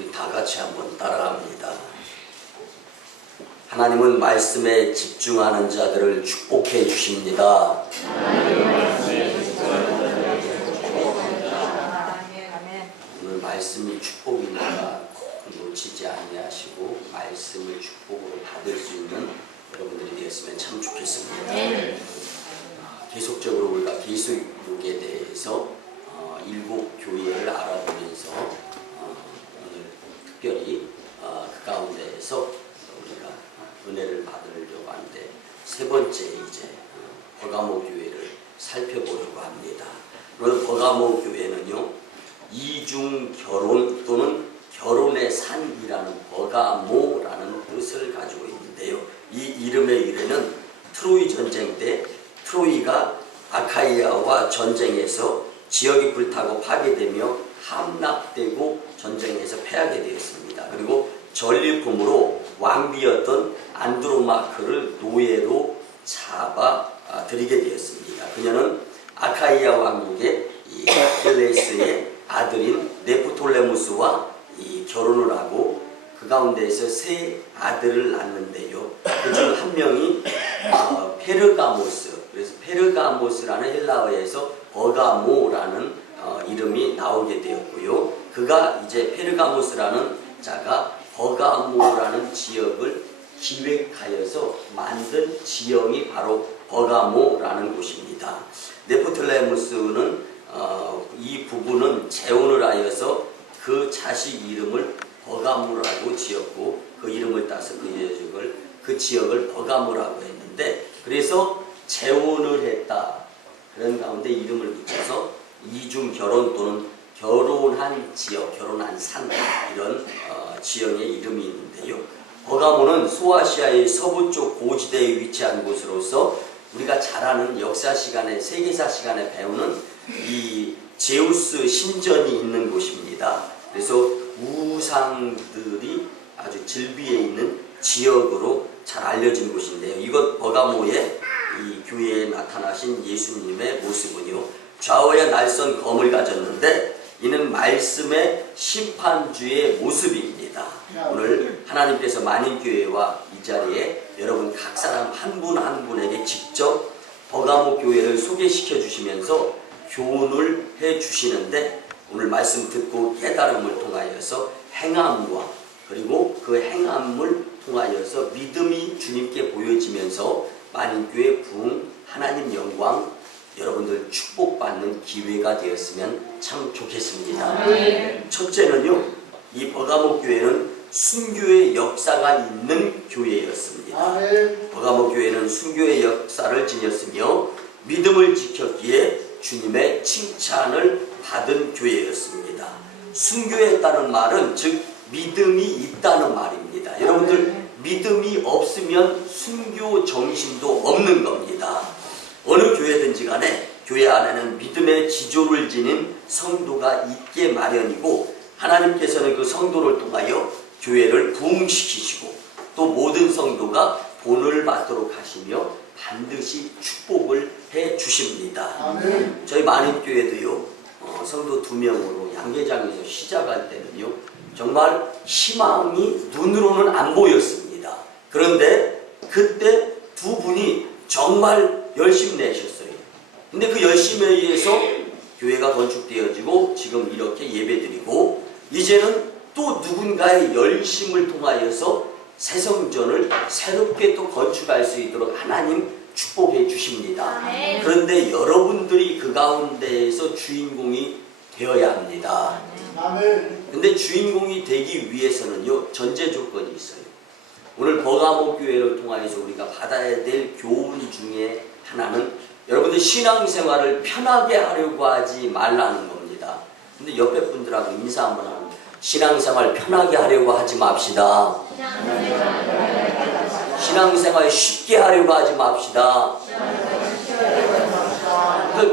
우리 다 같이 한번 따라갑니다. 하나님은 말씀에 집중하는 자들을 축복해 주십니다. 오늘 말씀이 축복이니까 놓치지 아니하시고 말씀을 축복으로 받을 수 있는 여러분들이 되었으면 참 좋겠습니다. 계속적으로 우리가 계시록에 대해서 7교회를 알아보면서 오늘 특별히 그 가운데에서 우리가 은혜를 받으려고 하는데 세 번째 이제 버가모 교회를 살펴보려고 합니다. 오늘 버가모 교회는요, 이중 결혼 또는 결혼의 산이라는 버가모라는 뜻을 가지고 있는데요. 이 이름의 유래는 트로이 전쟁 때 트로이가 아카이아와 전쟁에서 지역이 불타고 파괴되며 함락되고 전쟁에서 패하게 되었습니다. 그리고 전리품으로 왕비였던 안드로마크를 노예로 잡아 들이게 되었습니다. 그녀는 아카이아 왕국의 아킬레스의 아들인 네프톨레무스와 결혼을 하고 그 가운데에서 세 아들을 낳는데요. 그중 한 명이 페르가모스, 그래서 페르가모스라는 헬라어에서 버가모라는 이름이 나오게 되었고요. 그가 이제 페르가모스라는 자가 버가모라는 지역을 기획하여서 만든 지형이 바로 버가모라는 곳입니다. 네프톨레무스는 이 부부는 재혼을 하여서 그 자식 이름을 버가모라고 지었고 그 이름을 따서 그 지역을 버가모라고 했는데, 그래서 재혼을 했다. 그런 가운데 이름을 붙여서 이중 결혼 또는 결혼한 지역, 결혼한 산, 이런 지역의 이름이 있는데요. 버가모는 소아시아의 서부 쪽 고지대에 위치한 곳으로서 우리가 잘 아는 역사 시간에, 세계사 시간에 배우는 이 제우스 신전이 있는 곳입니다. 그래서 우상들이 아주 질비해 있는 지역으로 잘 알려진 곳인데요. 이곳 버가모의 이 교회에 나타나신 예수님의 모습은요, 좌우에 날선 검을 가졌는데 이는 말씀의 심판주의 모습입니다. 오늘 하나님께서 만인교회와 이 자리에 여러분 각 사람 한 분 한 분에게 직접 버가모 교회를 소개시켜 주시면서 교훈을 해 주시는데, 오늘 말씀 듣고 깨달음을 통하여서 행함과 그리고 그 행함을 통하여서 믿음이 주님께 보여지면서 만인교회 부흥, 하나님 영광, 여러분들 축복받는 기회가 되었으면 참 좋겠습니다. 첫째는요, 이 버가모 교회는 순교의 역사가 있는 교회였습니다. 버가모 교회는 순교의 역사를 지녔으며 믿음을 지켰기에 주님의 칭찬을 받은 교회였습니다. 순교했다는 말은 즉 믿음이 있다는 말입니다. 여러분들 믿음이 없으면 순교 정신도 없는 겁니다. 어느 교회든지 간에 교회 안에는 믿음의 기조를 지닌 성도가 있게 마련이고, 하나님께서는 그 성도를 통하여 교회를 부흥시키시고 또 모든 성도가 본을 받도록 하시며 반드시 축복을 해 주십니다. 아멘. 저희 만인교회도요, 성도 2명으로 양계장에서 시작할 때는요, 정말 희망이 눈으로는 안 보였습니다. 그런데 그때 두 분이 정말 열심히 내셨어요. 근데 그 열심에 의해서 교회가 건축되어지고 지금 이렇게 예배드리고, 이제는 또 누군가의 열심을 통하여서 새 성전을 새롭게 또 건축할 수 있도록 하나님 축복해 주십니다. 그런데 여러분들이 그 가운데에서 주인공이 되어야 합니다. 근데 주인공이 되기 위해서는요, 전제 조건이 있어요. 오늘 버가모 교회를 통하여서 우리가 받아야 될 교훈 중에 하나는 여러분들 신앙생활을 편하게 하려고 하지 말라는 겁니다. 근데 옆에 분들하고 인사 한번 하는, 신앙생활 편하게 하려고 하지 맙시다. 신앙생활 쉽게 하려고 하지 맙시다.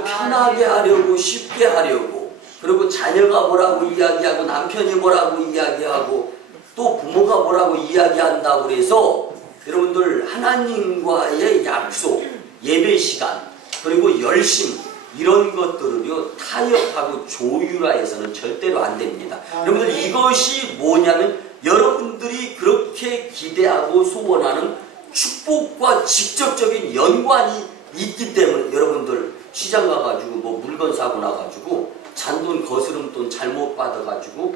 편하게 하려고, 쉽게 하려고, 그리고 자녀가 뭐라고 이야기하고 남편이 뭐라고 이야기하고 또 부모가 뭐라고 이야기한다고 그래서 여러분들 하나님과의 약속, 예배 시간, 그리고 열심, 이런 것들을요 타협하고 조율화해서는 절대로 안 됩니다. 여러분들 이것이 뭐냐면 여러분들이 그렇게 기대하고 소원하는 축복과 직접적인 연관이 있기 때문에 여러분들 시장 가가지고 뭐 물건 사고 나가지고 잔돈 거스름돈 잘못 받아가지고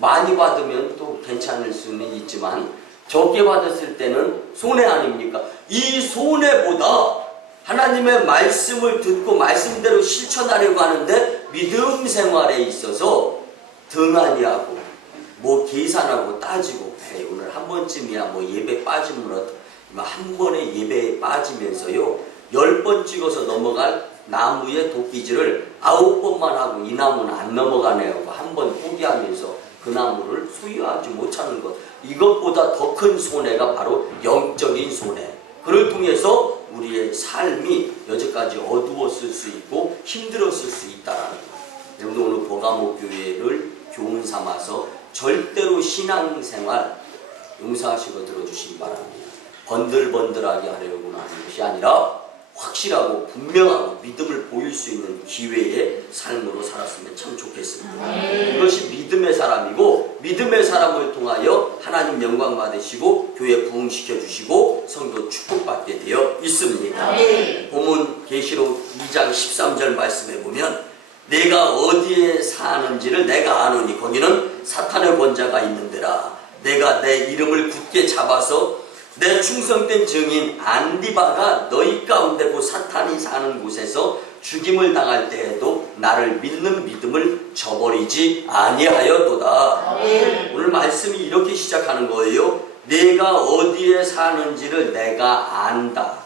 많이 받으면 또 괜찮을 수는 있지만 적게 받았을 때는 손해 아닙니까? 이 손해보다 하나님의 말씀을 듣고 말씀대로 실천하려고 하는데 믿음 생활에 있어서 등한히 하고 뭐 계산하고 따지고 에이, 오늘 한 번쯤이야 뭐 예배 빠지면 한 번에 예배에 빠지면서요 10번 찍어서 넘어갈 나무의 도끼질을 9번만 하고 이 나무는 안 넘어가네요. 한 번 포기하면서 그 나무를 소유하지 못하는 것, 이것보다 더 큰 손해가 바로 영적인 손해. 그를 통해서 우리의 삶이 여기까지 어두웠을 수 있고 힘들었을 수 있다라는 것. 여러분들 오늘 버가모 교회를 교훈 삼아서 절대로 신앙생활 용서하시고 들어주시기 바랍니다. 번들번들하게 하려고 하는 것이 아니라 확실하고 분명하고 믿음을 보일 수 있는 기회의 삶으로 살았으면 참 좋겠습니다. 이것이 믿음의 사람이고 믿음의 사람을 통하여 하나님 영광 받으시고 교회 부흥시켜 주시고 성도 축복받게 되어 있습니다. 본문 계시록 2장 13절 말씀에 보면 내가 어디에 사는지를 내가 아노니 거기는 사탄의 권자가 있는 데라. 내가 내 이름을 굳게 잡아서 내 충성된 증인 안디바가 너희 가운데 그 사탄이 사는 곳에서 죽임을 당할 때에도 나를 믿는 믿음을 저버리지 아니하였도다. 오늘 말씀이 이렇게 시작하는 거예요. 내가 어디에 사는지를 내가 안다.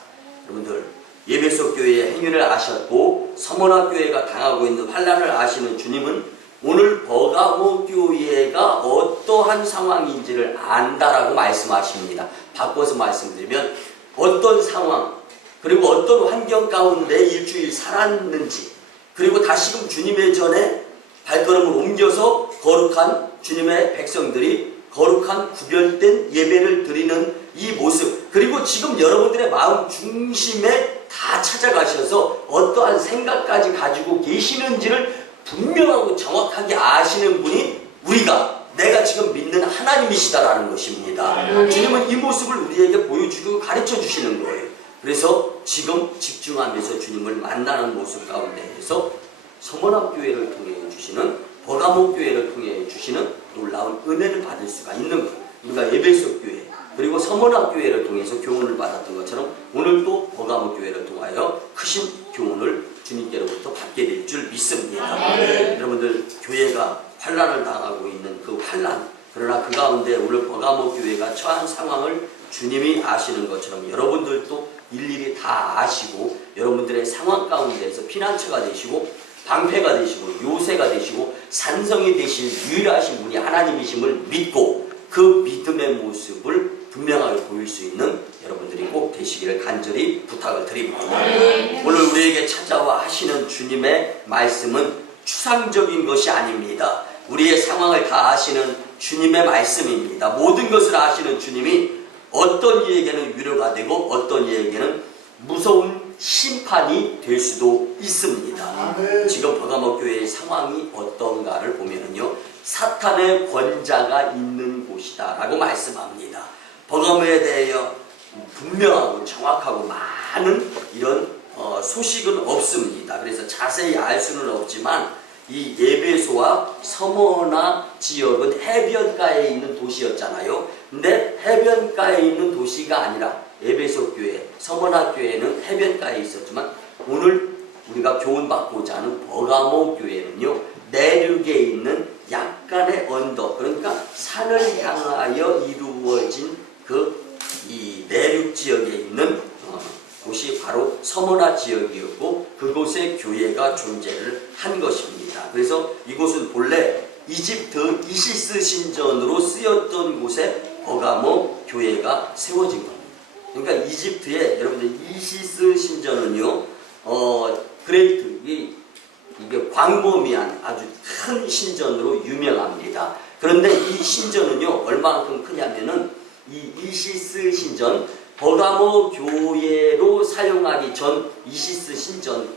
여러분들 예배소 교회의 행위를 아셨고 서머나 교회가 당하고 있는 환난을 아시는 주님은 오늘 버가모 교회가 어떠한 상황인지를 안다라고 말씀하십니다. 바꿔서 말씀드리면 어떤 상황 그리고 어떤 환경 가운데 일주일 살았는지 그리고 다시금 주님의 전에 발걸음을 옮겨서 거룩한 주님의 백성들이 거룩한 구별된 예배를 드리는 이 모습 그리고 지금 여러분들의 마음 중심에 다 찾아가셔서 어떠한 생각까지 가지고 계시는지를 분명하고 정확하게 아시는 분이 내가 지금 믿는 하나님이시다라는 것입니다. 주님은 이 모습을 우리에게 보여주고 가르쳐 주시는 거예요. 그래서 지금 집중하면서 주님을 만나는 모습 가운데에서 서머나교회를 통해 주시는 버가모 교회를 통해 주시는 놀라운 은혜를 받을 수가 있는 거예요. 우리가 에베소 교회 그리고 서머나 교회를 통해서 교훈을 받았던 것처럼 오늘 또 버가모 교회를 통하여 크신 교훈을 주님께로부터 받게 될 줄 믿습니다. 여러분들 교회가 환난을 당하고 있는 그 환난 그러나 그 가운데 오늘 버가모 교회가 처한 상황을 주님이 아시는 것처럼 여러분들도 일일이 다 아시고 여러분들의 상황 가운데에서 피난처가 되시고 방패가 되시고 요새가 되시고 산성이 되신 유일하신 분이 하나님이심을 믿고 그 믿음의 모습을 분명하게 보일 수 있는 여러분들이 꼭 되시기를 간절히 부탁을 드립니다. 오늘 우리에게 찾아와 하시는 주님의 말씀은 추상적인 것이 아닙니다. 우리의 상황을 다 아시는 주님의 말씀입니다. 모든 것을 아시는 주님이 어떤 이에게는 위로가 되고 어떤 이에게는 무서운 심판이 될 수도 있습니다. 지금 버가모 교회의 상황이 어떤가를 보면은요, 사탄의 권자가 있는 곳이다 라고 말씀합니다. 버가모에 대하여 분명하고 정확하고 많은 이런 소식은 없습니다. 그래서 자세히 알 수는 없지만 이 에베소와 서머나 지역은 해변가에 있는 도시였잖아요. 근데 해변가에 있는 도시가 아니라 에베소 교회, 서머나 교회는 해변가에 있었지만 오늘 우리가 교훈받고자 하는 버가모 교회는요, 내륙에 있는 약간의 언덕, 그러니까 산을 향하여 이루어진 이 내륙 지역에 있는 곳이 바로 서머나 지역이었고 그곳에 교회가 존재를 한 것입니다. 그래서 이곳은 본래 이집트 이시스 신전으로 쓰였던 곳에 버가모 교회가 세워진 겁니다. 그러니까 이집트의 여러분들 이시스 신전은요, 그레이트 이게 광범위한 아주 큰 신전으로 유명합니다. 그런데 이 신전은요 얼마만큼 크냐면은 이 이시스 신전 버가모 교회로 사용하기 전 이시스 신전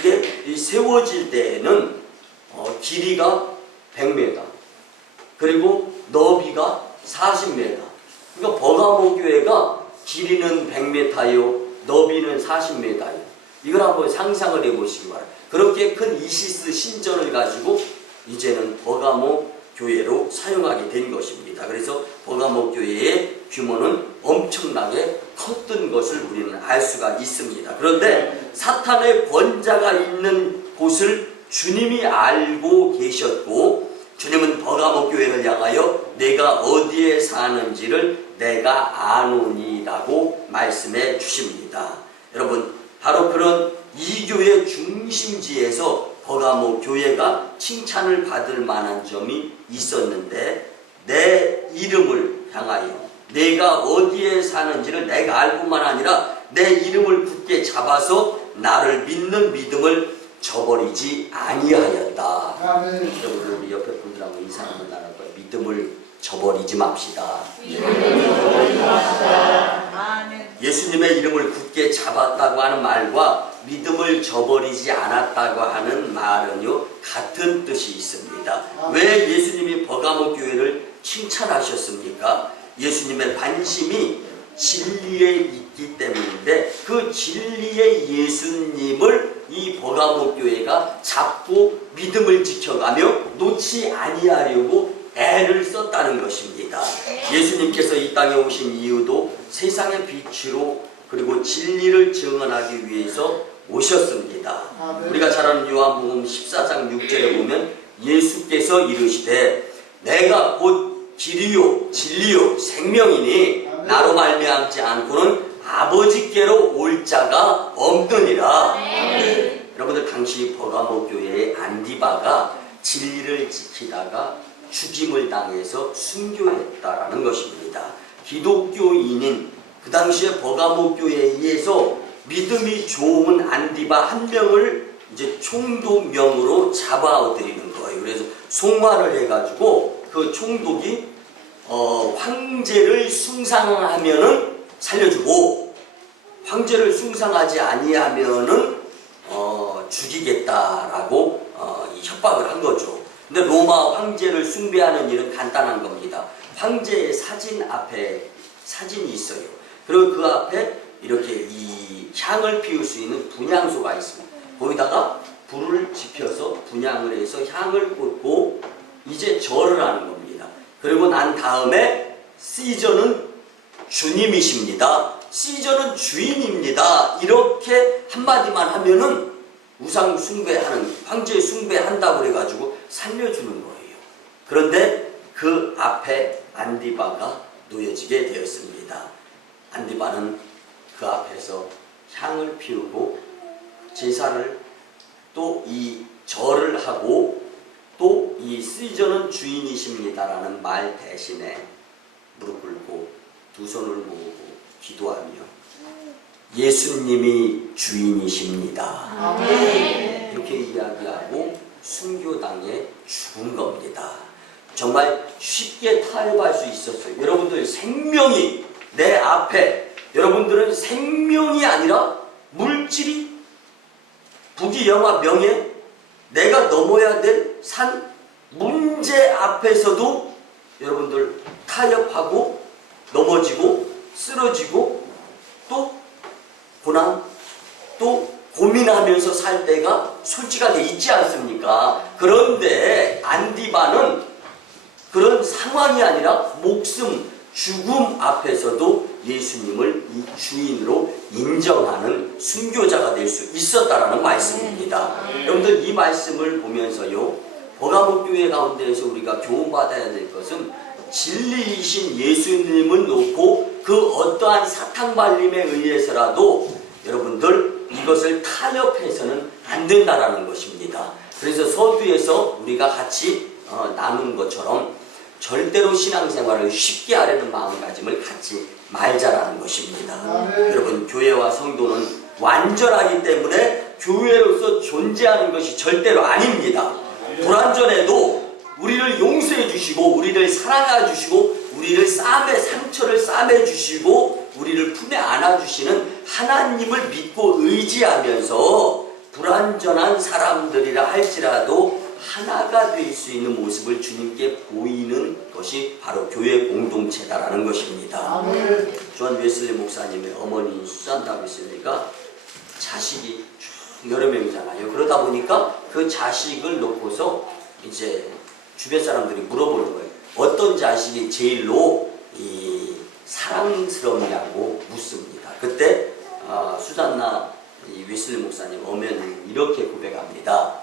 이게 이 세워질 때에는 길이가 100m, 그리고 너비가 40m. 그러니까 버가모 교회가 길이는 100m요, 너비는 40m요. 이걸 한번 상상을 해보시기 바랍니다. 그렇게 큰 이시스 신전을 가지고 이제는 버가모 교회로 사용하게 된 것입니다. 그래서 버가모 교회의 규모는 엄청나게 컸던 것을 우리는 알 수가 있습니다. 그런데 사탄의 권자가 있는 곳을 주님이 알고 계셨고, 주님은 버가모 교회를 향하여 내가 어디에 사는지를 내가 아노니라고 말씀해 주십니다. 여러분, 바로 그런 이 교회 중심지에서 버가모 교회가 칭찬을 받을 만한 점이 있었는데, 내 이름을 향하여 내가 어디에 사는지를 내가 알 뿐만 아니라 내 이름을 굳게 잡아서 나를 믿는 믿음을 저버리지 아니하였다. 여러분, 우리 옆에 분들하고 인사 한번 나눌 거예요. 믿음을 저버리지 맙시다. 예수님의 이름을 굳게 잡았다고 하는 말과 믿음을 저버리지 않았다고 하는 말은요, 같은 뜻이 있습니다. 왜 예수님이 버가모 교회를 칭찬하셨습니까? 예수님의 관심이 진리에 있기 때문인데, 그 진리의 예수님을 이 버가모 교회가 잡고 믿음을 지켜가며 놓지 아니하려고 애를 썼다는 것입니다. 예수님께서 이 땅에 오신 이유도 세상의 빛으로 그리고 진리를 증언하기 위해서 오셨습니다. 우리가 잘 아는 요한복음 14장 6절에 보면 예수께서 이르시되 내가 곧 길이요 진리요 생명이니 나로 말미암지 않고는 아버지께로 올 자가 없느니라. 여러분들, 당시 버가모 교회의 안디바가 진리를 지키다가 죽임을 당해서 순교했다라는 것입니다. 기독교인인 그 당시에 버가모 교회에 의해서 믿음이 좋은 안디바 한 명을 이제 총독명으로 잡아들이는 거예요. 그래서 송화를 해가지고 그 총독이 황제를 숭상하면은 살려주고, 황제를 숭상하지 아니하면은 죽이겠다라고 협박을 한 거죠. 근데 로마 황제를 숭배하는 일은 간단한 겁니다. 황제의 사진 앞에 사진이 있어요. 그리고 그 앞에 이렇게 이 향을 피울 수 있는 분향소가 있습니다. 거기다가 불을 지펴서 분향을 해서 향을 꽂고 이제 절을 하는 겁니다. 그리고 난 다음에 시저는 주님이십니다, 시저는 주인입니다, 이렇게 한마디만 하면은 우상 숭배하는, 황제 숭배한다고 그래가지고 살려주는 거예요. 그런데 그 앞에 안디바가 놓여지게 되었습니다. 안디바는 그 앞에서 향을 피우고 제사를 또 이 절을 하고 또 이 시저는 주인이십니다라는 말 대신에 무릎 꿇고 두 손을 모으고 기도하며 예수님이 주인이십니다, 이렇게 이야기하고 순교당에 죽은 겁니다. 정말 쉽게 타협할 수 있었어요. 여러분들, 생명이 내 앞에, 여러분들은 생명이 아니라 물질이, 부귀영화, 명예, 내가 넘어야 될 산, 문제 앞에서도 여러분들 타협하고 넘어지고 쓰러지고 또 고난, 또 고민하면서 살 때가 솔직하게 있지 않습니까? 그런데 안디바는 그런 상황이 아니라 목숨, 죽음 앞에서도 예수님을 이 주인으로 인정하는 순교자가 될 수 있었다라는 말씀입니다. 여러분들, 이 말씀을 보면서요, 버가모 교회 가운데에서 우리가 교훈받아야 될 것은 진리이신 예수님을 놓고 그 어떠한 사탕발림에 의해서라도 여러분들 이것을 타협해서는 안 된다라는 것입니다. 그래서 서두에서 우리가 같이 나눈 것처럼 절대로 신앙생활을 쉽게 하려는 마음가짐을 갖지 말자라는 것입니다. 여러분, 교회와 성도는 완전하기 때문에 교회로서 존재하는 것이 절대로 아닙니다. 불완전해도 우리를 용서해 주시고 우리를 사랑해 주시고 우리를 상처를 싸매 주시고 우리를 품에 안아 주시는 하나님을 믿고 의지하면서 불완전한 사람들이라 할지라도 하나가 될 수 있는 모습을 주님께 보이는 것이 바로 교회 공동체다라는 것입니다. 존 웨슬리 목사님의 어머니 수잔 다비스가 자식이 쭉 여러 명이잖아요. 그러다 보니까 그 자식을 놓고서 이제 주변 사람들이 물어보는 거예요. 어떤 자식이 제일로 사랑스럽냐고 묻습니다. 그때 수잔나 웨슬리 목사님 어머니는 이렇게 고백합니다.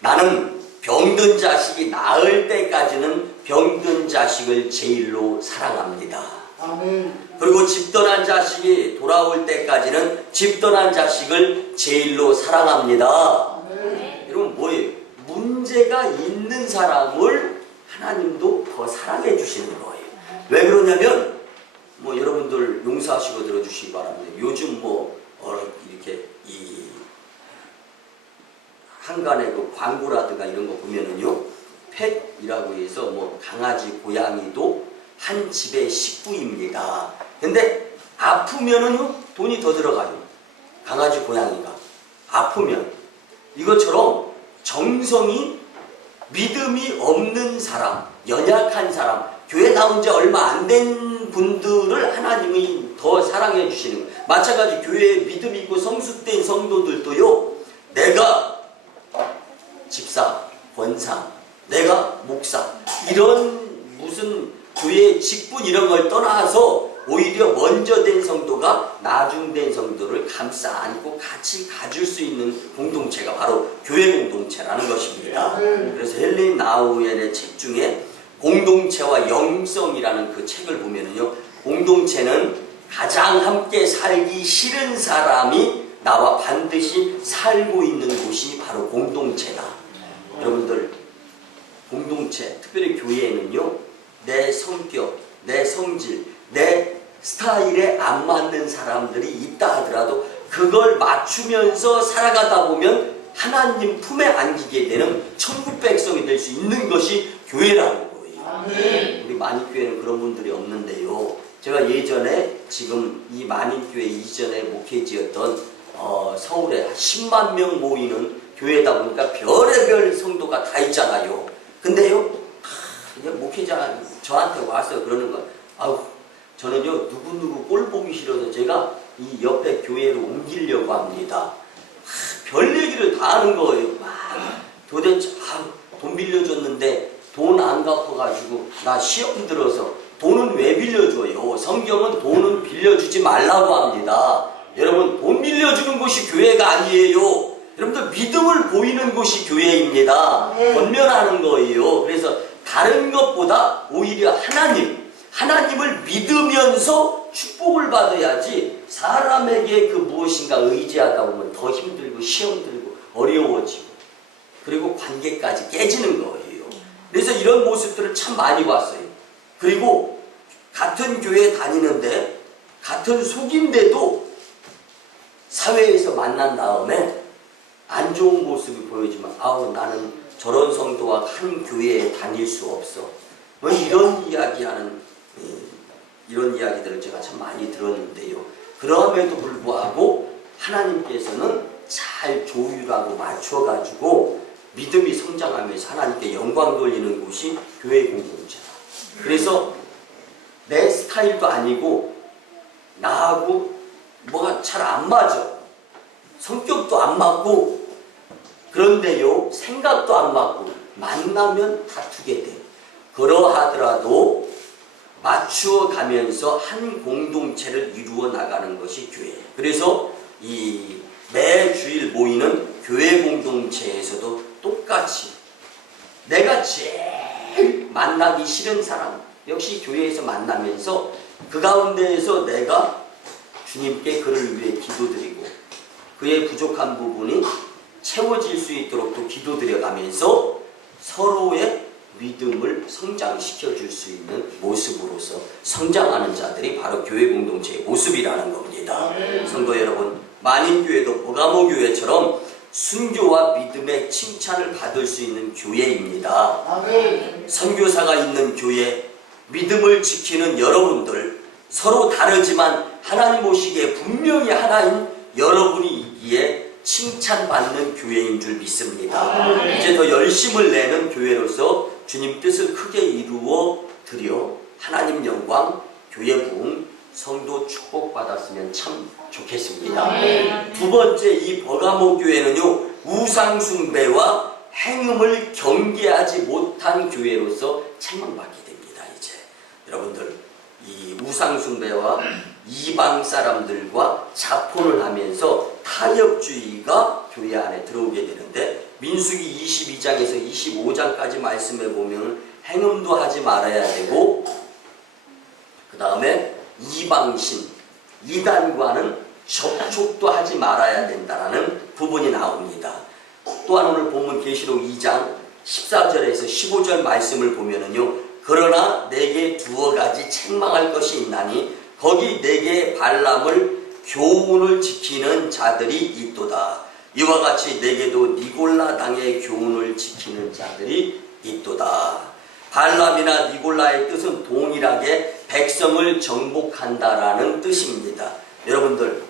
나는 병든 자식이 나을 때까지는 병든 자식을 제일로 사랑합니다. 아멘. 그리고 집 떠난 자식이 돌아올 때까지는 집 떠난 자식을 제일로 사랑합니다. 아멘. 여러분 뭐예요? 문제가 있는 사람을 하나님도 더 사랑해 주시는 거예요. 왜 그러냐면 뭐 여러분들 용서하시고 들어주시기 바랍니다. 요즘 이렇게 이 한간의 그 광고라든가 이런 거 보면은요, 펫이라고 해서 뭐 강아지, 고양이도 한 집의 식구입니다. 근데 아프면은요 돈이 더 들어가요. 강아지, 고양이가 아프면 이것처럼 정성이 믿음이 없는 사람, 연약한 사람, 교회 나온 지 얼마 안 된 분들을 하나님이 더 사랑해 주시는 거예요. 마찬가지 교회에 믿음 있고 성숙된 성도들도요, 내가 집사, 권사, 내가 목사, 이런 무슨 교회 직분 이런 걸 떠나서 오히려 먼저 된 성도가 나중된 성도를 감싸 안고 같이 가줄 수 있는 공동체가 바로 교회 공동체라는 것입니다. 그래서 헬렌 나우엔의 책 중에 공동체와 영성이라는 그 책을 보면은요, 공동체는 가장 함께 살기 싫은 사람이 나와 반드시 살고 있는 곳이 바로 공동체다. 여러분들, 공동체, 특별히 교회에는요, 내 성격, 내 성질, 내 스타일에 안 맞는 사람들이 있다 하더라도 그걸 맞추면서 살아가다 보면 하나님 품에 안기게 되는 천국 백성이 될 수 있는 것이 교회라는 거예요. 우리 만인교회는 그런 분들이 없는데요. 제가 예전에 지금 이 만인교회 이전에 목회지였던 서울에 10만 명 모이는 교회다 보니까 별의별 성도가 다 있잖아요. 근데요, 목회자 저한테 와서 그러는 거예요. 아우, 저는요 누구누구 꼴 보기 싫어서 제가 이 옆에 교회로 옮기려고 합니다. 별 얘기를 다 하는 거예요. 도대체 돈 빌려줬는데 돈 안 갚아가지고 나 시험 들어서 돈은 왜 빌려줘요? 성경은 돈은 빌려주지 말라고 합니다. 여러분, 돈 빌려주는 곳이 교회가 아니에요. 여러분들, 믿음을 보이는 곳이 교회입니다. 권면하는 거예요. 그래서 다른 것보다 오히려 하나님을 믿으면서 축복을 받아야지, 사람에게 그 무엇인가 의지하다 보면 더 힘들고 시험 들고 어려워지고 그리고 관계까지 깨지는 거예요. 그래서 이런 모습들을 참 많이 봤어요. 그리고 같은 교회에 다니는데 같은 속인데도 사회에서 만난 다음에 안 좋은 모습이 보여지면 나는 저런 성도와 한 교회에 다닐 수 없어. 뭐 이런 이야기들을 제가 참 많이 들었는데요. 그럼에도 불구하고 하나님께서는 잘 조율하고 맞춰가지고 믿음이 성장하면서 하나님께 영광 돌리는 곳이 교회 공동체다. 그래서 내 스타일도 아니고 나하고 뭐가 잘 안 맞아. 성격도 안 맞고, 그런데요 생각도 안 맞고 만나면 다투게 돼. 그러하더라도 맞추어 가면서 한 공동체를 이루어 나가는 것이 교회. 그래서 이 매주일 모이는 교회 공동체에서도 똑같이 내가 제일 만나기 싫은 사람 역시 교회에서 만나면서 그 가운데에서 내가 주님께 그를 위해 기도드리고 그의 부족한 부분이 채워질 수 있도록 또 기도드려가면서 서로의 믿음을 성장시켜 줄 수 있는 모습으로서 성장하는 자들이 바로 교회 공동체의 모습이라는 겁니다. 성도 여러분, 만인교회도 버가모교회처럼 순교와 믿음의 칭찬을 받을 수 있는 교회입니다. 선교사가 있는 교회, 믿음을 지키는 여러분들, 서로 다르지만 하나님 보시기에 분명히 하나인 여러분이 있기에 칭찬받는 교회인 줄 믿습니다. 이제 더 열심을 내는 교회로서 주님 뜻을 크게 이루어 드려 하나님 영광, 교회 부흥, 성도 축복받았으면 참 좋겠습니다. 두 번째, 이 버가모 교회는요, 우상숭배와 행음을 경계하지 못한 교회로서 책망받게 됩니다. 이제 여러분들, 이 우상숭배와 이방 사람들과 자폰을 하면서 타협주의가 교회 안에 들어오게 되는데, 민수기 22장에서 25장까지 말씀해 보면 행음도 하지 말아야 되고, 그 다음에 이방신, 이단과는 접촉도 하지 말아야 된다라는 부분이 나옵니다. 또한 오늘 본문 계시록 2장 14절에서 15절 말씀을 보면은요, 그러나 내게 두어 가지 책망할 것이 있나니 거기 내게 발람을 교훈을 지키는 자들이 있도다. 이와 같이 내게도 니골라 당의 교훈을 지키는 자들이 있도다. 발람이나 니골라의 뜻은 동일하게 백성을 정복한다라는 뜻입니다. 여러분들,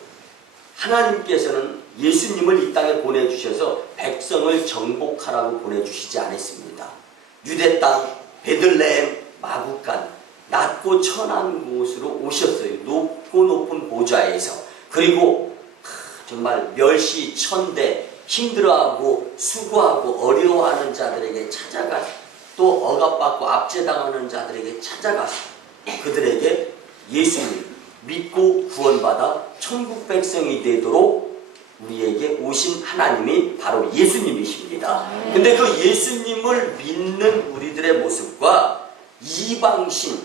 하나님께서는 예수님을 이 땅에 보내주셔서 백성을 정복하라고 보내주시지 않았습니다. 유대 땅, 베들레헴, 마구간, 낮고 천한 곳으로 오셨어요. 높고 높은 보좌에서. 그리고 정말 멸시천대, 힘들어하고 수고하고 어려워하는 자들에게 찾아가, 또 억압받고 압제당하는 자들에게 찾아가서 그들에게 예수님 믿고 구원받아 천국 백성이 되도록 우리에게 오신 하나님이 바로 예수님이십니다. 근데 그 예수님을 믿는 우리들의 모습과 이방신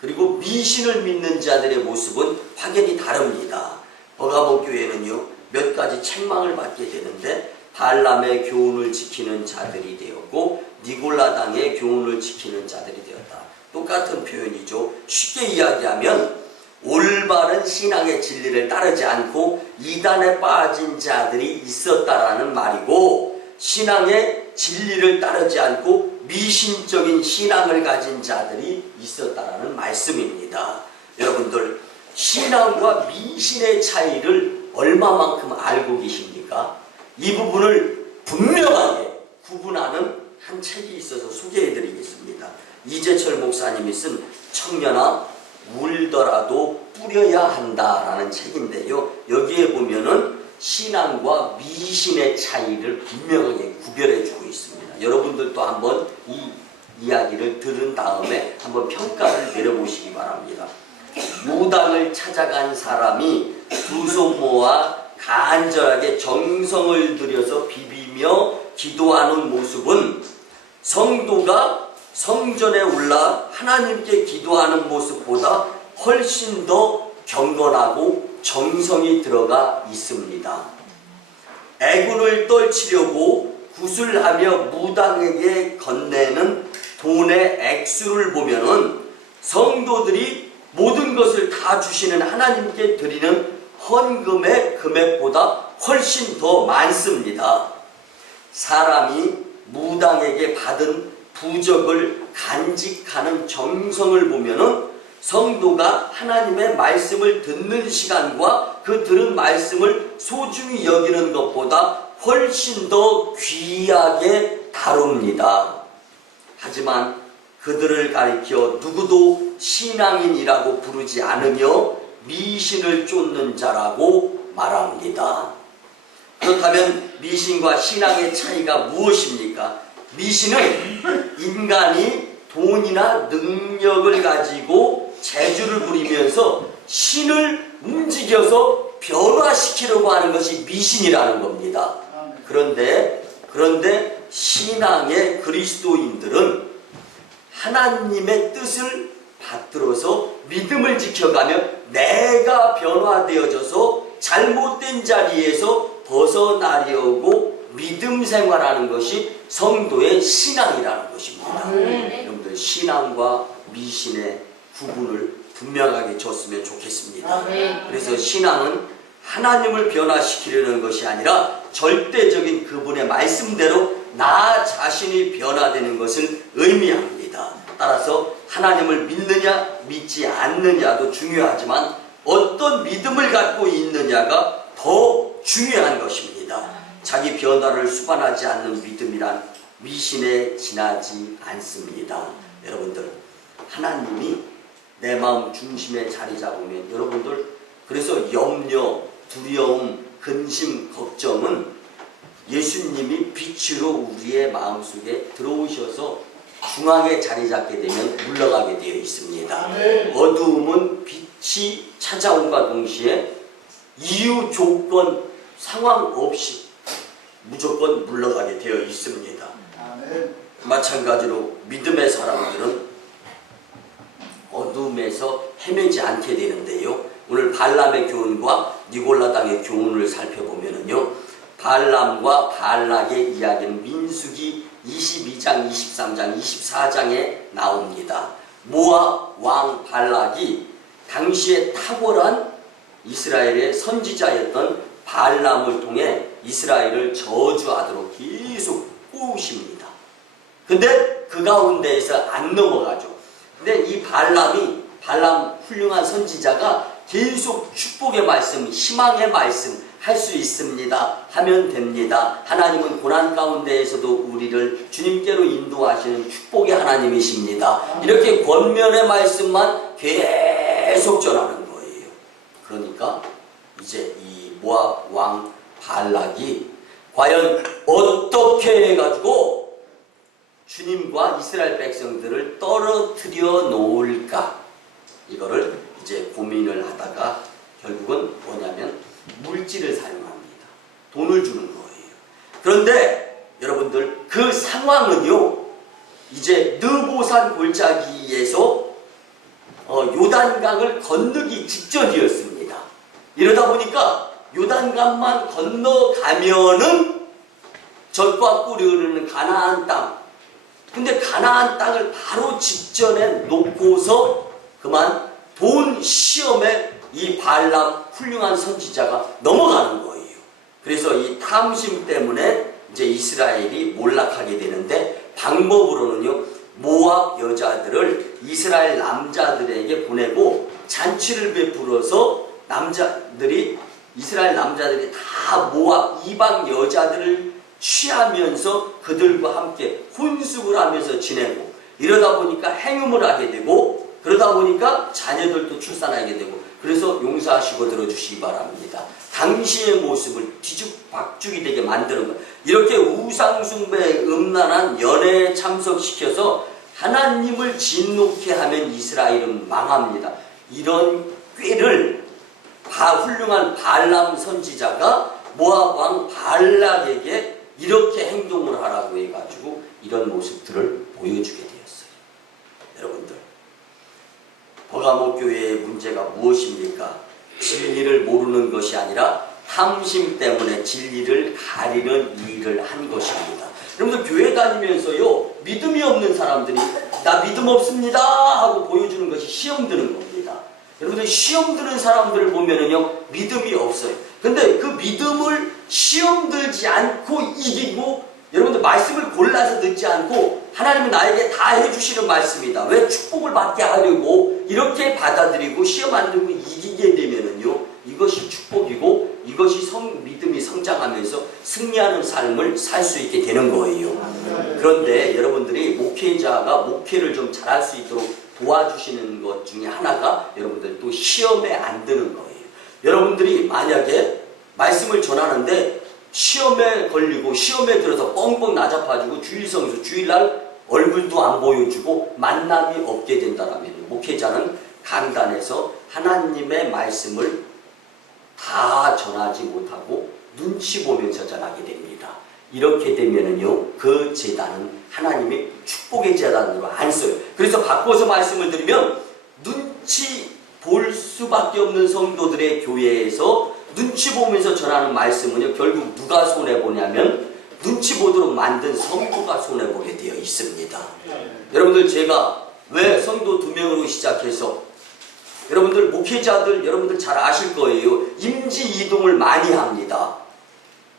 그리고 미신을 믿는 자들의 모습은 확연히 다릅니다. 버가모 교회는요, 몇 가지 책망을 받게 되는데, 발람의 교훈을 지키는 자들이 되었고 니골라 당의 교훈을 지키는 자들이 되었다. 똑같은 표현이죠. 쉽게 이야기하면 올바른 신앙의 진리를 따르지 않고 이단에 빠진 자들이 있었다라는 말이고, 신앙의 진리를 따르지 않고 미신적인 신앙을 가진 자들이 있었다라는 말씀입니다. 여러분들, 신앙과 미신의 차이를 얼마만큼 알고 계십니까? 이 부분을 분명하게 구분하는 한 책이 있어서 소개해드리겠습니다. 이재철 목사님이 쓴 청년아 울더라도 뿌려야 한다라는 책인데요, 여기에 보면은 신앙과 미신의 차이를 분명하게 구별해주고 있습니다. 여러분들도 한번 이 이야기를 들은 다음에 한번 평가를 내려보시기 바랍니다. 무당을 찾아간 사람이 두 손 모아 간절하게 정성을 들여서 비비며 기도하는 모습은 성도가 성전에 올라 하나님께 기도하는 모습보다 훨씬 더 경건하고 정성이 들어가 있습니다. 애군을 떨치려고 구슬하며 무당에게 건네는 돈의 액수를 보면은 성도들이 모든 것을 다 주시는 하나님께 드리는 헌금의 금액보다 훨씬 더 많습니다. 사람이 무당에게 받은 부적을 간직하는 정성을 보면은 성도가 하나님의 말씀을 듣는 시간과 그 들은 말씀을 소중히 여기는 것보다 훨씬 더 귀하게 다룹니다. 하지만 그들을 가리켜 누구도 신앙인이라고 부르지 않으며 미신을 쫓는 자라고 말합니다. 그렇다면 미신과 신앙의 차이가 무엇입니까? 미신은 인간이 돈이나 능력을 가지고 재주를 부리면서 신을 움직여서 변화시키려고 하는 것이 미신이라는 겁니다. 그런데 신앙의 그리스도인들은 하나님의 뜻을 받들어서 믿음을 지켜가며 내가 변화되어져서 잘못된 자리에서 벗어나려고 믿음 생활하는 것이 성도의 신앙이라는 것입니다. 여러분들, 신앙과 미신의 구분을 분명하게 줬으면 좋겠습니다. 그래서 신앙은 하나님을 변화시키려는 것이 아니라 절대적인 그분의 말씀대로 나 자신이 변화되는 것을 의미합니다. 따라서 하나님을 믿느냐 믿지 않느냐도 중요하지만 어떤 믿음을 갖고 있느냐가 더 중요한 것입니다. 자기 변화를 수반하지 않는 믿음이란 미신에 지나지 않습니다. 여러분들, 하나님이 내 마음 중심에 자리 잡으면 여러분들, 그래서 염려, 두려움, 근심, 걱정은 예수님이 빛으로 우리의 마음속에 들어오셔서 중앙에 자리 잡게 되면 물러가게 되어 있습니다. 어두움은 빛이 찾아옴과 동시에 이유, 조건, 상황 없이 무조건 물러가게 되어 있습니다. 마찬가지로 믿음의 사람들은 어둠에서 헤매지 않게 되는데요. 오늘 발람의 교훈과 니골라당의 교훈을 살펴보면요, 발람과 발락의 이야기는 민수기 22장, 23장, 24장에 나옵니다. 모압 왕 발락이 당시에 탁월한 이스라엘의 선지자였던 발람을 통해 이스라엘을 저주하도록 계속 꼬우십니다. 근데 그 가운데에서 안 넘어가죠. 근데 이 발람 훌륭한 선지자가 계속 축복의 말씀, 희망의 말씀 할 수 있습니다. 하면 됩니다. 하나님은 고난 가운데에서도 우리를 주님께로 인도하시는 축복의 하나님이십니다. 이렇게 권면의 말씀만 계속 전하는 거예요. 그러니까 이제 이 모압 왕 발락이 과연 어떻게 해가지고 주님과 이스라엘 백성들을 떨어뜨려 놓을까, 이거를 이제 고민을 하다가 결국은 뭐냐면 물질을 사용합니다. 돈을 주는 거예요. 그런데 여러분들, 그 상황은요, 이제 느보산 골짜기에서 요단강을 건너기 직전이었습니다. 이러다 보니까 요단강만 건너가면은 젖과 꿀이 흐르는 가나안 땅, 근데 가나안 땅을 바로 직전에 놓고서 그만 본 시험에 이 발람 훌륭한 선지자가 넘어가는 거예요. 그래서 이 탐심 때문에 이제 이스라엘이 몰락하게 되는데, 방법으로는요, 모압 여자들을 이스라엘 남자들에게 보내고 잔치를 베풀어서 이스라엘 남자들이 다 모압 이방 여자들을 취하면서 그들과 함께 혼숙을 하면서 지내고, 이러다 보니까 행음을 하게 되고, 그러다 보니까 자녀들도 출산하게 되고, 그래서 용서하시고 들어주시기 바랍니다. 당시의 모습을 뒤죽박죽이 되게 만드는 것. 이렇게 우상숭배에 음란한 연애에 참석시켜서 하나님을 진노케 하면 이스라엘은 망합니다. 이런 꾀를 훌륭한 발람 선지자가 모압 왕 발락에게 이렇게 행동을 하라고 해가지고 이런 모습들을 보여주게 되었어요. 여러분들, 버가모 교회의 문제가 무엇입니까? 진리를 모르는 것이 아니라 탐심 때문에 진리를 가리는 일을 한 것입니다. 여러분들, 교회 다니면서요, 믿음이 없는 사람들이 나 믿음 없습니다 하고 보여주는 것이 시험 드는 겁니다. 여러분들, 시험 드는 사람들을 보면은요, 믿음이 없어요. 근데 그 믿음을 시험 들지 않고 이기고, 여러분들 말씀을 골라서 듣지 않고 하나님은 나에게 다 해주시는 말씀이다, 왜 축복을 받게 하려고 이렇게 받아들이고 시험 안 들고 이기게 되면은요, 이것이 축복이고 이것이 믿음이 성장하면서 승리하는 삶을 살 수 있게 되는 거예요. 그런데 여러분들이 목회자가 목회를 좀 잘할 수 있도록 도와주시는 것 중에 하나가 여러분들 또 시험에 안 드는 거예요. 여러분들이 만약에 말씀을 전하는데 시험에 걸리고 시험에 들어서 뻥뻥 나잡아지고 주일성에서 주일날 얼굴도 안 보여주고 만남이 없게 된다면 목회자는 강단에서 하나님의 말씀을 다 전하지 못하고 눈치 보면서 전하게 됩니다. 이렇게 되면은요, 그 제단은 하나님이 축복의 제단으로 안 써요. 그래서 바꿔서 말씀을 드리면, 눈치 볼 수밖에 없는 성도들의 교회에서 눈치 보면서 전하는 말씀은요, 결국 누가 손해보냐면 눈치 보도록 만든 성도가 손해보게 되어 있습니다. 여러분들, 제가 왜 성도 2명으로 시작해서, 여러분들 목회자들 여러분들 잘 아실 거예요. 임지 이동을 많이 합니다.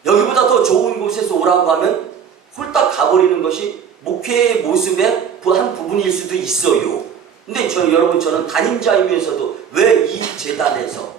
여기보다 더 좋은 곳에서 오라고 하면 홀딱 가버리는 것이 목회의 모습의 한 부분일 수도 있어요. 근데 저는 담임자이면서도 왜 이 재단에서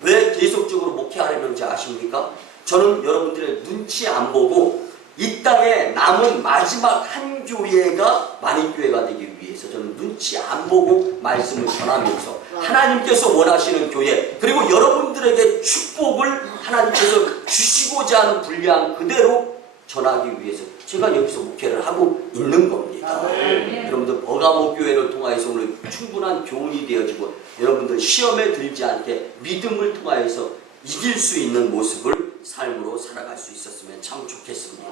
왜 계속적으로 목회하려는지 아십니까? 저는 여러분들의 눈치 안 보고 이 땅에 남은 마지막 한 교회가 만인교회가 되기 위해서 저는 눈치 안 보고 말씀을 전하면서 하나님께서 원하시는 교회, 그리고 여러분들에게 축복을 하나님께서 주시고자 하는 분량 그대로 전하기 위해서 제가 여기서 목회를 하고 있는 겁니다. 여러분들 버가모 교회를 통하여서 오늘 충분한 교훈이 되어지고 여러분들 시험에 들지 않게 믿음을 통하여서 이길 수 있는 모습을 삶으로 살아갈 수 있었으면 참 좋겠습니다.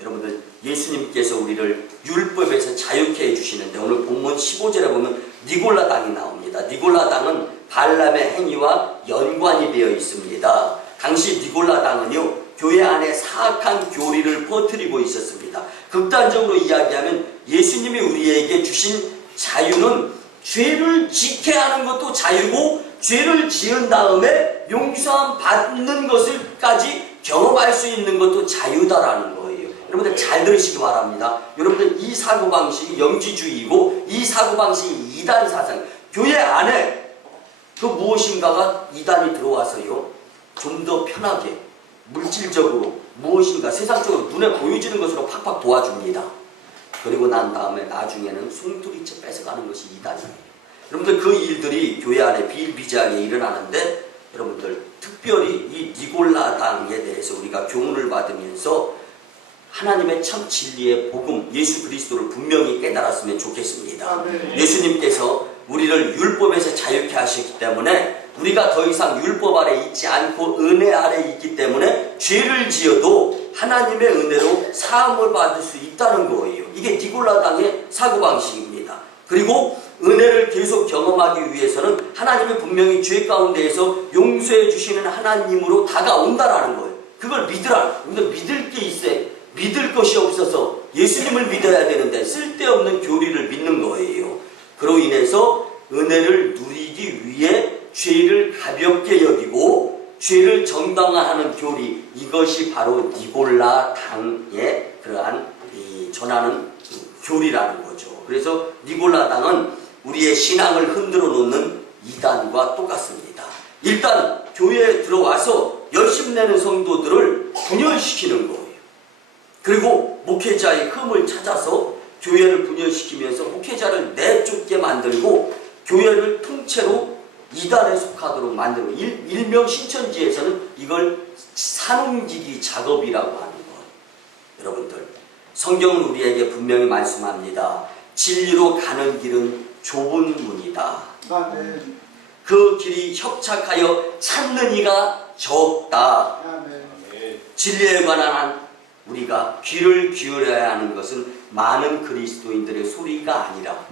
여러분들 예수님께서 우리를 율법에서 자유케 해주시는데 오늘 본문 15절에 보면 니골라당이 나옵니다. 니골라당은 발람의 행위와 연관이 되어 있습니다. 당시 니골라당은요 교회 안에 사악한 교리를 퍼뜨리고 있었습니다. 극단적으로 이야기하면 예수님이 우리에게 주신 자유는 죄를 지켜야 하는 것도 자유고 죄를 지은 다음에 용서함 받는 것을까지 경험할 수 있는 것도 자유다라는 거예요. 여러분들 잘 들으시기 바랍니다. 여러분들 이 사고방식이 영지주의이고 이 사고방식이 이단 사상, 교회 안에 그 무엇인가가 이단이 들어와서요 좀 더 편하게 물질적으로 무엇인가 세상적으로 눈에 보여지는 것으로 팍팍 도와줍니다. 그리고 난 다음에 나중에는 송두리째 뺏어가는 것이 이단이에요. 여러분들 그 일들이 교회 안에 비일비재하게 일어나는데 여러분들 특별히 이 니골라당에 대해서 우리가 교훈을 받으면서 하나님의 참 진리의 복음 예수 그리스도를 분명히 깨달았으면 좋겠습니다. 예수님께서 우리를 율법에서 자유케 하셨기 때문에 우리가 더 이상 율법 아래 있지 않고 은혜 아래 있기 때문에 죄를 지어도 하나님의 은혜로 사함을 받을 수 있다는 거예요. 이게 니골라당의 사고방식입니다. 그리고 은혜를 계속 경험하기 위해서는 하나님이 분명히 죄 가운데에서 용서해 주시는 하나님으로 다가온다라는 거예요. 그걸 믿으라. 근데 믿을 게 있어요. 믿을 것이 없어서 예수님을 믿어야 되는데 쓸데없는 교리를 믿는 거예요. 그로 인해서 은혜를 누리기 위해 죄를 가볍게 여기고 죄를 정당화하는 교리, 이것이 바로 니골라당의 그러한 전하는 교리라는 거죠. 그래서 니골라당은 우리의 신앙을 흔들어 놓는 이단과 똑같습니다. 일단 교회에 들어와서 열심 내는 성도들을 분열시키는 거예요. 그리고 목회자의 흠을 찾아서 교회를 분열시키면서 목회자를 내쫓게 만들고 교회를 통째로 이단에 속하도록 만들고 일명 신천지에서는 이걸 산옮기기 작업이라고 하는 거예요. 여러분들 성경은 우리에게 분명히 말씀합니다. 진리로 가는 길은 좁은 문이다. 아멘. 그 길이 협착하여 찾는 이가 적다. 아멘. 진리에 관한 우리가 귀를 기울여야 하는 것은 많은 그리스도인들의 소리가 아니라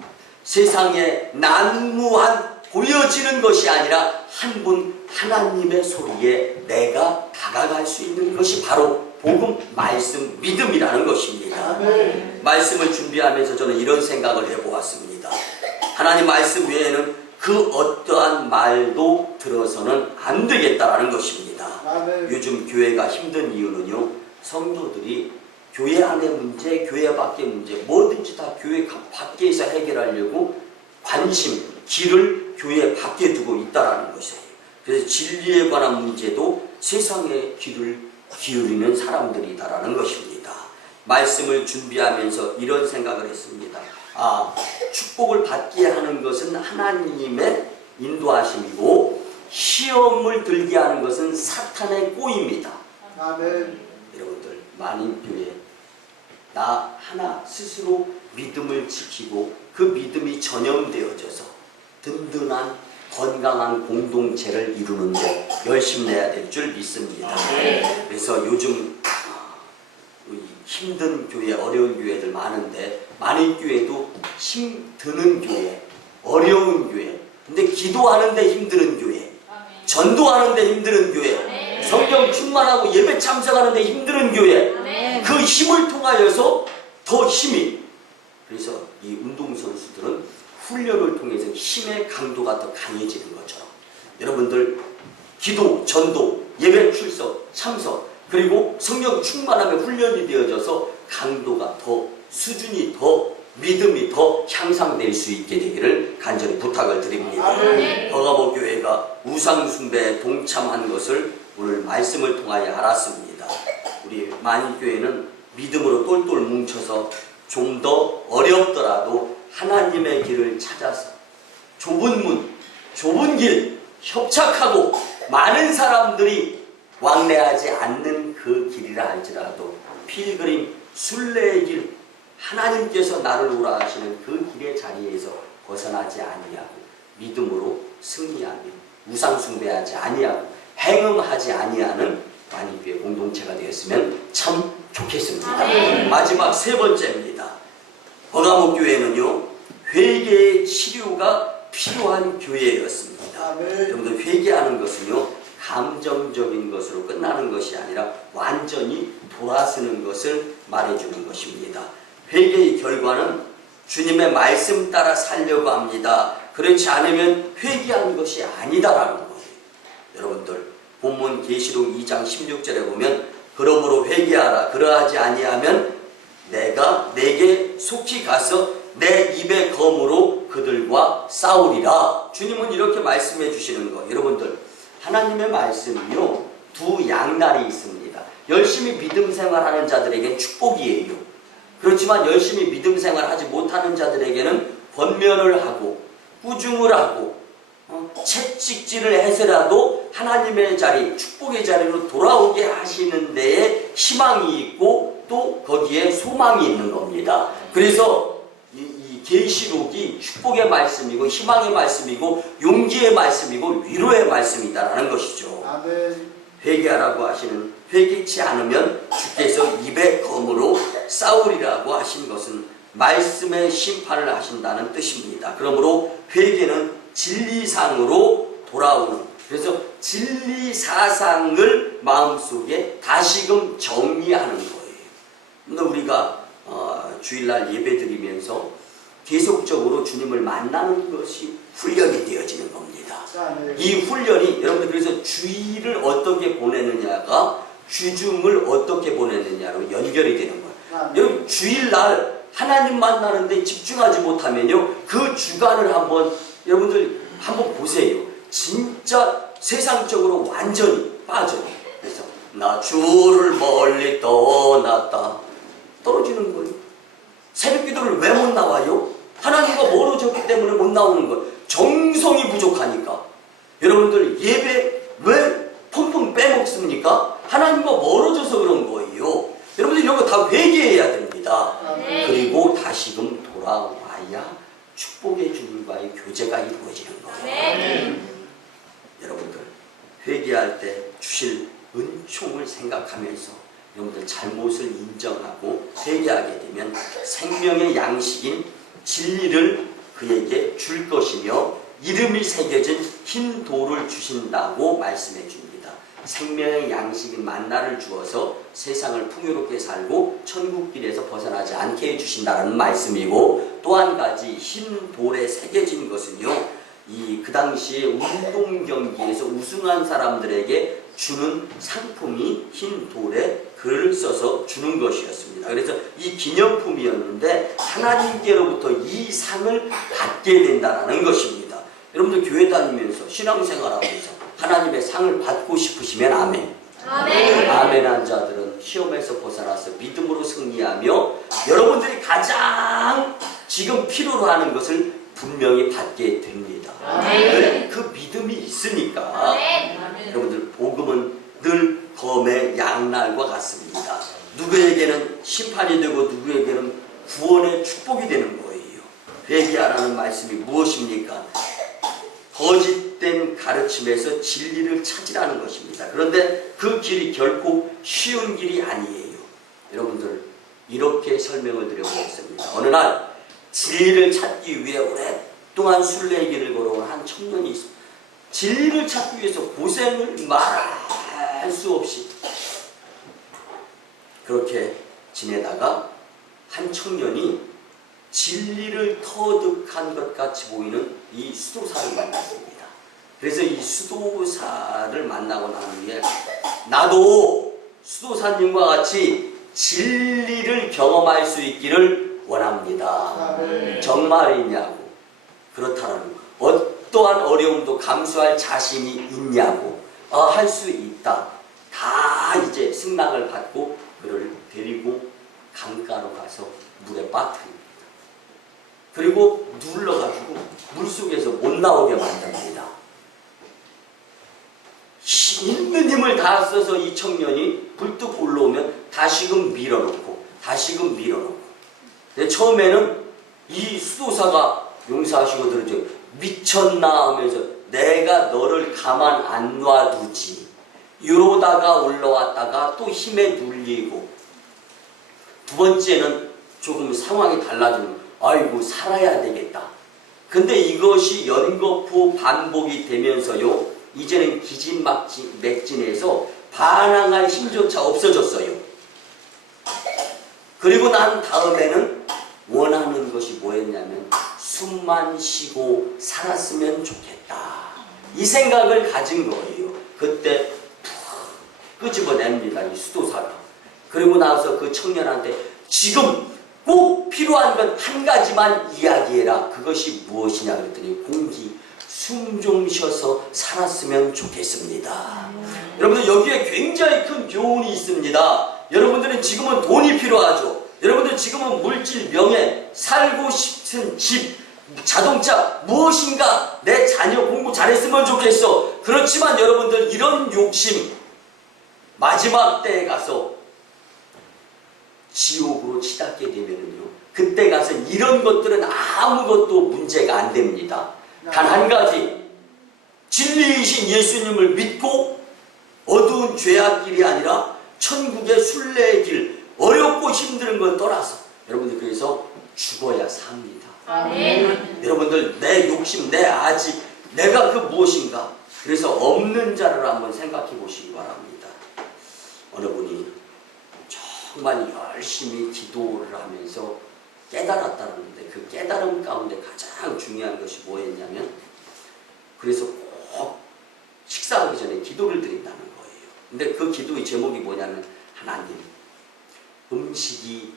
세상에 난무한 보여지는 것이 아니라 한 분 하나님의 소리에 내가 다가갈 수 있는 것이 바로 복음, 말씀, 믿음이라는 것입니다. 아멘. 말씀을 준비하면서 저는 이런 생각을 해보았습니다. 하나님 말씀 외에는 그 어떠한 말도 들어서는 안 되겠다라는 것입니다. 아멘. 요즘 교회가 힘든 이유는요, 성도들이 교회 안의 문제, 교회 밖의 문제, 뭐든지 다 교회 밖에서 해결하려고 관심, 길을 교회 밖에 두고 있다라는 것이에요. 그래서 진리에 관한 문제도 세상에 귀를 기울이는 사람들이다라는 것입니다. 말씀을 준비하면서 이런 생각을 했습니다. 축복을 받게 하는 것은 하나님의 인도하심이고 시험을 들게 하는 것은 사탄의 꼬입니다. 아멘. 여러분들 만인교회 나 하나 스스로 믿음을 지키고 그 믿음이 전염되어져서 든든한 건강한 공동체를 이루는데 열심히 내야 될 줄 믿습니다. 그래서 요즘 힘든 교회, 어려운 교회들 많은데 만인교회도 힘드는 교회, 어려운 교회, 근데 기도하는데 힘드는 교회, 전도하는데 힘드는 교회, 성경 충만하고 예배 참석하는데 힘드는 교회, 그 힘을 통하여서 더 힘이, 그래서 이 운동선수들은 훈련을 통해서 힘의 강도가 더 강해지는 것처럼 여러분들 기도, 전도, 예배 출석, 참석, 그리고 성령 충만함에 훈련이 되어져서 강도가 더, 수준이 더, 믿음이 더 향상될 수 있게 되기를 간절히 부탁을 드립니다. 버가모 교회가 우상숭배에 동참한 것을 오늘 말씀을 통하여 알았습니다. 우리 만인교회는 믿음으로 똘똘 뭉쳐서 좀 더 어렵더라도 하나님의 길을 찾아서 좁은 문, 좁은 길, 협착하고 많은 사람들이 왕래하지 않는 그 길이라 할지라도 필그림, 순례의 길, 하나님께서 나를 오라 하시는 그 길의 자리에서 벗어나지 아니하고 믿음으로 승리하며 우상 숭배하지 아니하고 행음하지 아니하는 만인교회 공동체가 되었으면 참 좋겠습니다. 마지막 세 번째입니다. 버가모 교회는요, 회개의 치료가 필요한 교회였습니다. 여러분들, 회개하는 것은요, 감정적인 것으로 끝나는 것이 아니라 완전히 돌아서는 것을 말해주는 것입니다. 회개의 결과는 주님의 말씀 따라 살려고 합니다. 그렇지 않으면 회개한 것이 아니다라는 거예요. 여러분들, 본문 계시록 2장 16절에 보면 그러므로 회개하라. 그러하지 아니하면 내가 내게 속히 가서 내 입의 검으로 그들과 싸우리라. 주님은 이렇게 말씀해 주시는 거예요. 여러분들, 하나님의 말씀은요, 두 양날이 있습니다. 열심히 믿음 생활하는 자들에게는 축복이에요. 그렇지만 열심히 믿음 생활하지 못하는 자들에게는 권면을 하고 꾸중을 하고 채찍질을 해서라도 하나님의 자리, 축복의 자리로 돌아오게 하시는 데에 희망이 있고 또 거기에 소망이 있는 겁니다. 그래서 이 계시록이 축복의 말씀이고 희망의 말씀이고 용기의 말씀이고 위로의 말씀이다라는 것이죠. 아멘. 회개하라고 하시는, 회개치 않으면 주께서 입의 검으로 싸우리라고 하신 것은 말씀의 심판을 하신다는 뜻입니다. 그러므로 회개는 진리상으로 돌아오는, 그래서 진리사상을 마음속에 다시금 정리하는 거예요. 근데 우리가 주일날 예배드리면서 계속적으로 주님을 만나는 것이 훈련이 되어지는 겁니다. 이 훈련이, 여러분들, 그래서 주일을 어떻게 보내느냐가 주중을 어떻게 보내느냐로 연결이 되는 거예요. 여러분, 주일날 하나님 만나는데 집중하지 못하면요, 그 주간을 여러분들 한번 보세요. 진짜 세상적으로 완전히 빠져요. 그래서 나 주를 멀리 떠났다. 떨어지는 거예요. 새벽 기도를 왜 못 나와요? 하나님과 멀어졌기 때문에 못 나오는 거예요. 정성이 부족하니까. 여러분들, 예배 왜 펑펑 빼먹습니까? 하나님과 멀어져서 그런 거예요. 여러분들, 이런 거 다 회개해야 됩니다. 그리고 다시금 돌아와야 축복의 주님과의 교제가 이루어지는 거예요. 여러분들, 회개할 때 주실 은총을 생각하면서 여러분들 잘못을 인정하고 회개하게 되면 생명의 양식인 진리를 그에게 줄 것이며 이름이 새겨진 흰 돌을 주신다고 말씀해 줍니다. 생명의 양식인 만나를 주어서 세상을 풍요롭게 살고 천국길에서 벗어나지 않게 해주신다는 말씀이고, 또 한 가지 흰 돌에 새겨진 것은요, 그 당시에 운동 경기에서 우승한 사람들에게 주는 상품이 흰 돌에 글을 써서 주는 것이었습니다. 그래서 이 기념품이었는데 하나님께로부터 이 상을 받게 된다는 것입니다. 여러분들, 교회 다니면서 신앙생활하면서 하나님의 상을 받고 싶으시면 아멘. 아멘. 아멘한 자들은 시험에서 벗어나서 믿음으로 승리하며 여러분들이 가장 지금 필요로 하는 것을 분명히 받게 됩니다. 그 믿음이 있으니까. 여러분들, 복음은 늘 검의 양날과 같습니다. 누구에게는 심판이 되고 누구에게는 구원의 축복이 되는 거예요. 회개하라는 말씀이 무엇입니까? 거짓된 가르침에서 진리를 찾으라는 것입니다. 그런데 그 길이 결코 쉬운 길이 아니에요. 여러분들, 이렇게 설명을 드려보겠습니다. 어느 날 진리를 찾기 위해 오랫동안 순례의 길을 걸어온 한 청년이 있습니다. 진리를 찾기 위해서 고생을 말할 수 없이 그렇게 지내다가 한 청년이 진리를 터득한 것 같이 보이는 이 수도사를 만났습니다. 그래서 이 수도사를 만나고 난 후에 나도 수도사님과 같이 진리를 경험할 수 있기를 원합니다. 정말이냐고. 그렇다는 어떠한 어려움도 감수할 자신이 있냐고. 할 수 있다. 다 이제 승낙을 받고 그를 데리고 강가로 가서 물에 빠뜨립니다. 그리고 눌러가지고 물속에서 못 나오게 만듭니다. 있는 힘을 다 써서 이 청년이 불뚝 올라오면 다시금 밀어놓고 다시금 밀어놓고. 근데 처음에는 이 수도사가 용서하시고 들으죠. 미쳤나 하면서 내가 너를 가만 안 놔두지. 이러다가 올라왔다가 또 힘에 눌리고, 두 번째는 조금 상황이 달라지면 아이고 살아야 되겠다. 근데 이것이 연거푸 반복이 되면서요, 이제는 기진맥진해서 반항할 힘조차 없어졌어요. 그리고 난 다음에는 원하는 것이 뭐였냐면 숨만 쉬고 살았으면 좋겠다. 이 생각을 가진 거예요. 그때 푹 끄집어냅니다, 이 수도사가. 그리고 나서 그 청년한테 지금 꼭 필요한 건 한 가지만 이야기해라. 그것이 무엇이냐 그랬더니 공기, 숨 좀 쉬어서 살았으면 좋겠습니다. 여러분들 여기에 굉장히 큰 교훈이 있습니다. 여러분들은 지금은 돈이 필요하죠. 여러분들 지금은 물질, 명예, 살고 싶은 집, 자동차, 무엇인가 내 자녀 공부 잘했으면 좋겠어. 그렇지만 여러분들 이런 욕심 마지막 때에 가서 지옥으로 치닫게 되면은요, 그때 가서 이런 것들은 아무것도 문제가 안 됩니다. 단 한 가지, 진리이신 예수님을 믿고 어두운 죄악길이 아니라 천국의 순례의 길, 어렵고 힘든 걸 떠나서 여러분들 그래서 죽어야 삽니다. 아멘. 여러분들 내 욕심, 내 아직, 내가 그 무엇인가, 그래서 없는 자를 한번 생각해 보시기 바랍니다. 어느 분이 정말 열심히 기도를 하면서 깨달았다는데 그 깨달음 가운데 가장 중요한 것이 뭐였냐면, 그래서 꼭 식사하기 전에 기도를 드린다는 거예요. 근데 그 기도의 제목이 뭐냐면, 하나님, 음식이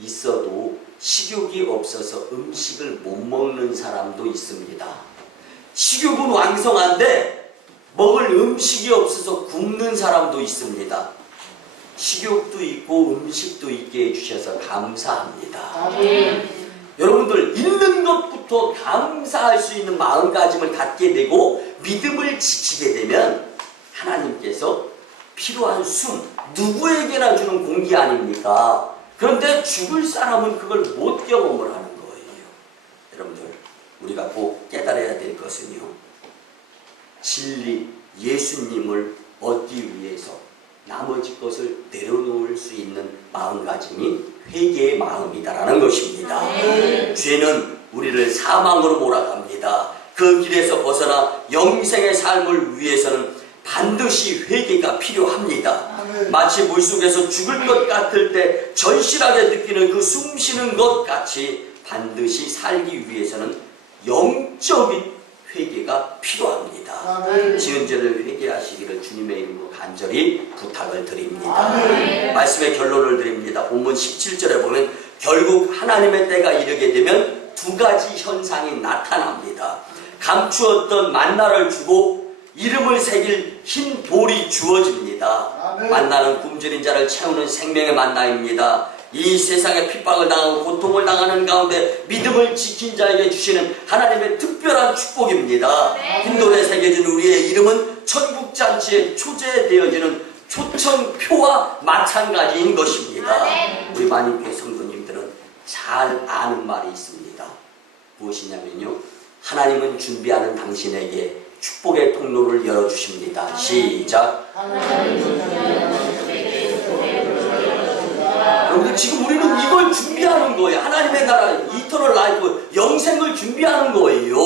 있어도 식욕이 없어서 음식을 못 먹는 사람도 있습니다. 식욕은 왕성한데 먹을 음식이 없어서 굶는 사람도 있습니다. 식욕도 있고 음식도 있게 해주셔서 감사합니다. 아멘. 여러분들 있는 것부터 감사할 수 있는 마음가짐을 갖게 되고 믿음을 지키게 되면 하나님께서 필요한 숨, 누구에게나 주는 공기 아닙니까? 그런데 죽을 사람은 그걸 못 경험을 하는 거예요. 여러분들 우리가 꼭 깨달아야 될 것은요, 진리 예수님을 얻기 위해서 나머지 것을 내려놓을 수 있는 마음가짐이 회개의 마음이다라는 것입니다. 죄는 우리를 사망으로 몰아갑니다. 그 길에서 벗어나 영생의 삶을 위해서는 반드시 회개가 필요합니다. 마치 물속에서 죽을 것 같을 때 절실하게 느끼는 그 숨쉬는 것 같이 반드시 살기 위해서는 영적인 회개가 필요합니다. 지은 죄를 회개하시기를 주님의 이름으로 간절히 부탁을 드립니다. 말씀의 결론을 드립니다. 본문 17절에 보면 결국 하나님의 때가 이르게 되면 두 가지 현상이 나타납니다. 감추었던 만나를 주고 이름을 새길 흰 돌이 주어집니다. 만나는 굶주린 자를 채우는 생명의 만나입니다. 이 세상에 핍박을 당하고 고통을 당하는 가운데 믿음을 지킨 자에게 주시는 하나님의 특별한 축복입니다. 흰돌에 새겨진 우리의 이름은 천국잔치에 초대되어지는 초청표와 마찬가지인 것입니다. 우리 만인교회 성도님들은 잘 아는 말이 있습니다. 무엇이냐면요, 하나님은 준비하는 당신에게 축복의 통로를 열어주십니다. 시작. 여러분들 지금 우리는 이걸 준비하는 거예요. 하나님의 나라, 이터널 라이프, 영생을 준비하는 거예요.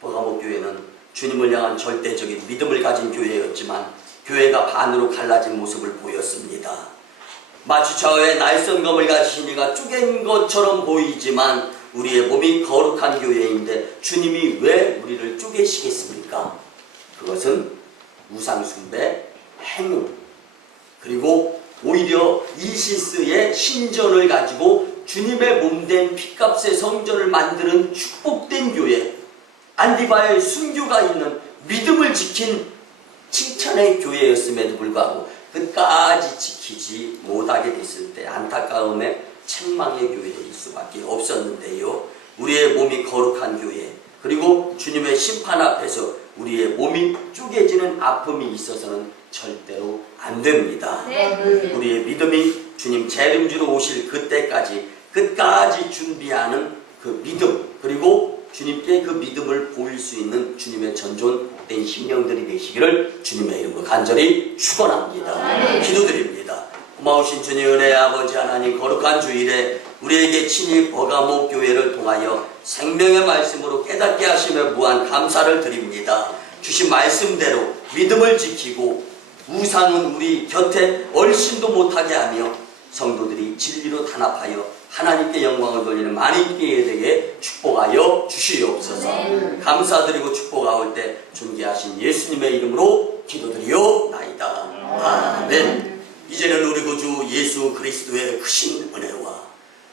버가모 교회는 주님을 향한 절대적인 믿음을 가진 교회였지만 교회가 반으로 갈라진 모습을 보였습니다. 마치 좌우에 날선검을 가지신 이가 쪼갠 것처럼 보이지만 우리의 몸이 거룩한 교회인데 주님이 왜 우리를 쪼개시겠습니까? 그것은 우상숭배, 행위, 그리고 오히려 이시스의 신전을 가지고 주님의 몸된 피값의 성전을 만드는 축복된 교회, 안디바의 순교가 있는 믿음을 지킨 칭찬의 교회였음에도 불구하고 끝까지 지키지 못하게 됐을 때 안타까움에 책망의 교회일 수밖에 없었는데요. 우리의 몸이 거룩한 교회, 그리고 주님의 심판 앞에서 우리의 몸이 쪼개지는 아픔이 있어서는 절대로 안 됩니다. 우리의 믿음이 주님 재림주로 오실 그때까지 끝까지 준비하는 그 믿음, 그리고 주님께 그 믿음을 보일 수 있는 주님의 전존 복된 심령들이 되시기를 주님의 이름으로 간절히 축원합니다. 기도드립니다. 고마우신 주님 은혜의 아버지 하나님, 거룩한 주일에 우리에게 친히 버가모 교회를 통하여 생명의 말씀으로 깨닫게 하시며 무한 감사를 드립니다. 주신 말씀대로 믿음을 지키고 우상은 우리 곁에 얼씬도 못하게 하며 성도들이 진리로 단합하여 하나님께 영광을 돌리는 많은 교회에게 축복하여 주시옵소서. 감사드리고 축복하올 때 존귀하신 예수님의 이름으로 기도드리옵나이다. 아멘. 이제는 우리 구주 예수 그리스도의 크신 은혜와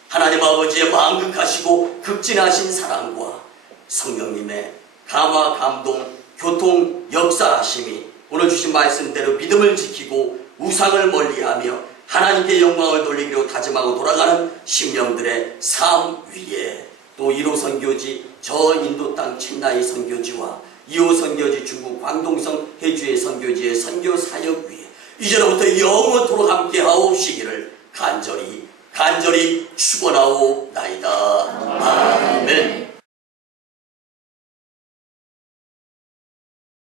하나님 아버지의 만극하시고 극진하신 사랑과 성령님의 감화 감동 교통 역사하심이 오늘 주신 말씀대로 믿음을 지키고 우상을 멀리하며 하나님께 영광을 돌리기로 다짐하고 돌아가는 심령들의 삶 위에, 또 1호 선교지 저 인도 땅 첸나이 선교지와 2호 선교지 중국 광동성 해주의 선교지의 선교 사역 위에 이제로부터 영원토록 함께 하옵시기를 간절히 축원하옵나이다. 아멘.